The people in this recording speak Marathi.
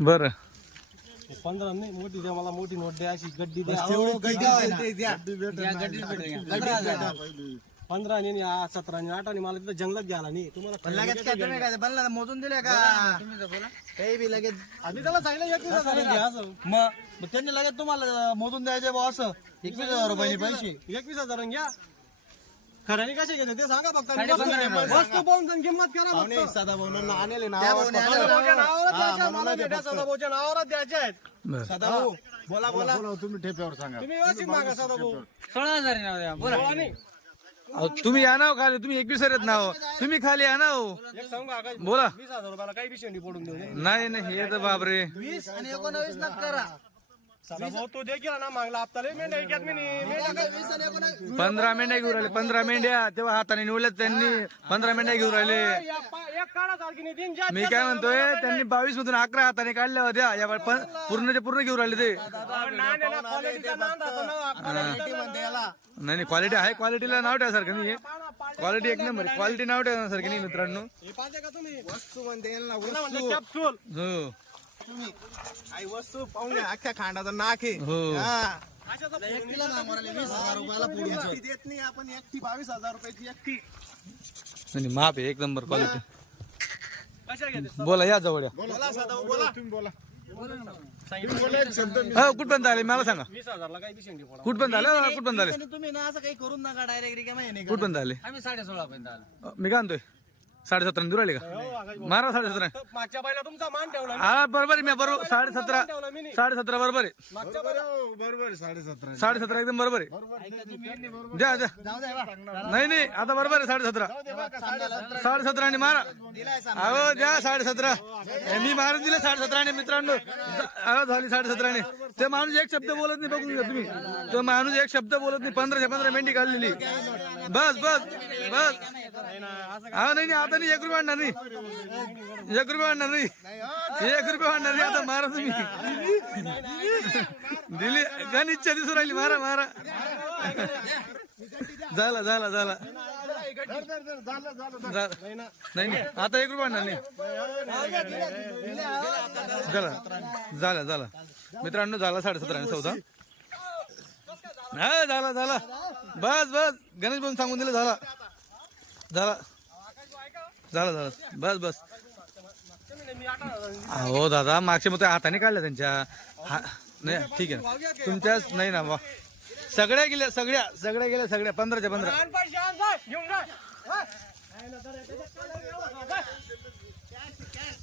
बर 15 नाही मोठी द्या मला मोठी नोट द्या अशी गड्डी द्या 15 आणि 17 आणि 8 आणि मला तिथं जंगलात घ्यायला नाही तुम्हाला लगेच काय तुम्ही काय बनला मोजून दिले का काही बी लगेच आधी त्याला सांगितलं 21,000 घ्या असं मग त्यांनी लगेच तुम्हाला मोजून द्यायचे बा असं 21,000 रुपये पैसे 21,000 घ्या खऱ्याने कसे घेते ते सांगा फक्त वस्तू पाहून त्यांनी किंमत करा फक्त सदाभाऊंना आणले ना सदाभाऊच्या नावावरच द्यायचे आहेत, मला भेटा सदाभाऊच्या नावावरच द्यायचे आहेत बर सदाभाऊ बोला बोला तुम्ही ठेप्यावर सांगा. तुम्ही व्यवस्थित मागा सदाभाऊ 16,000 बोला नाही अहो, तुम्ही या ना हो खाली, तुम्ही 21 आहेत ना हो, तुम्ही खाली या ना हो. एक सांगू आकाश बोला 20,000 रुपयाला काही विषय पडून देऊ नये. नाही नाही हे तर बापरे 20 आणि 19 न करा सदाभाऊ तो दे केला ना मागला हप्ताले मेंढ्या ऐक्यात मी नाही मेंढ्या काय 20 आणि 19 15 मेंढ्या घेऊन राहिले 15 मेंढ्या तेव्हा हाताने निवडल्यात त्यांनी 15 मेंढ्या घेऊन राहिले. एक काढा सारखी नाही तीन चार मी काय म्हणतोय त्यांनी 22 मधून 11 हाताने काढल्या होत्या या पूर्णच्या पूर्ण घेऊन राहिले ते. क्वालिटीचा नाद राहतो ना quality म्हणते याला नाही नाही क्वालिटी आहे, क्वालिटीला नाव ठेवासारखं नाही. क्वालिटी एक नंबर, क्वालिटी नाव ठेवण्यासारखं नाही मित्रांनो. हे पाहिजे का तुम्ही वस्तू म्हणते यांना पुन्हा म्हणते वस्तू कॅप्सूल हो तुम्ही आई वस्तू पाहून घ्या, अख्ख्या खांडाचा नाक आहे हो एकटीला ना म्हणाले 20,000 रुपयाला पुढे देत नाही आपण एकटी 22,000 रुपयाची एकटी नाही नाही, माप आहे एक नंबर क्वालिटी. कशा घेते बोला या जवळ या. बोला सदाभाऊ बोला तुम्ही बोला. हो कुठपर्यंत आले मला सांगा, 20,000 ला काही विषय नाही पडा कुठपर्यंत आले कुठपर्यंत आले आणि तुम्ही ना असं काही करून नका डायरेक्ट रिकामा येणे कुठपर्यंत आले आम्ही 16.5 पर्यंत आलो. मी काय म्हणतोय 17.5 दूर आले का मारा 17.5. मागच्या बाईला तुमचा मान ठेवला मी. हा बरोबर आहे, मी बरोबर 17.5 ठेवला मी नाही. 17.5 बरोबर आहे, मागच्या बाईला बरोबर 17.5. 17.5 एकदम बरोबर आहे. द्या द्या नाही नाही आता बरोबर आहे 17.5 17.5 आणि मारा. अहो द्या 17.5 मी मारून दिले 17.5 मित्रांनो. अहो झाली 17.5. ते माणूस एक शब्द बोलत नाही, बघून घ्या तुम्ही. तो माणूस एक शब्द बोलत नाही, 15 मेंढी काढलेली. बस बस बस हा नाही नाही आता नाही 1 रुपया आणणार नाही, 1 रुपया आणणार नाही, 1 रुपया आणणार नाही. आता मारा तुम्ही दिली गण इच्छा दिसून राहिली. मारा मारा झाला झाला झाला नाही नाही आता 1 रुपया आणणार नाही. झाला झाला झाला मित्रांनो झाला 17.5 सौदा. हा झाला झाला बस बस गणेश भाऊ सांगून दिलं झाला झाला झाला झाला बस बस. हो दादा मागच्या मग हाताने काढल्या त्यांच्या नाही ठीक आहे ना तुमच्याच नाही ना सगळ्या गेल्या सगळ्या गेल्या सगळ्या 15च्या 15. घेऊन जा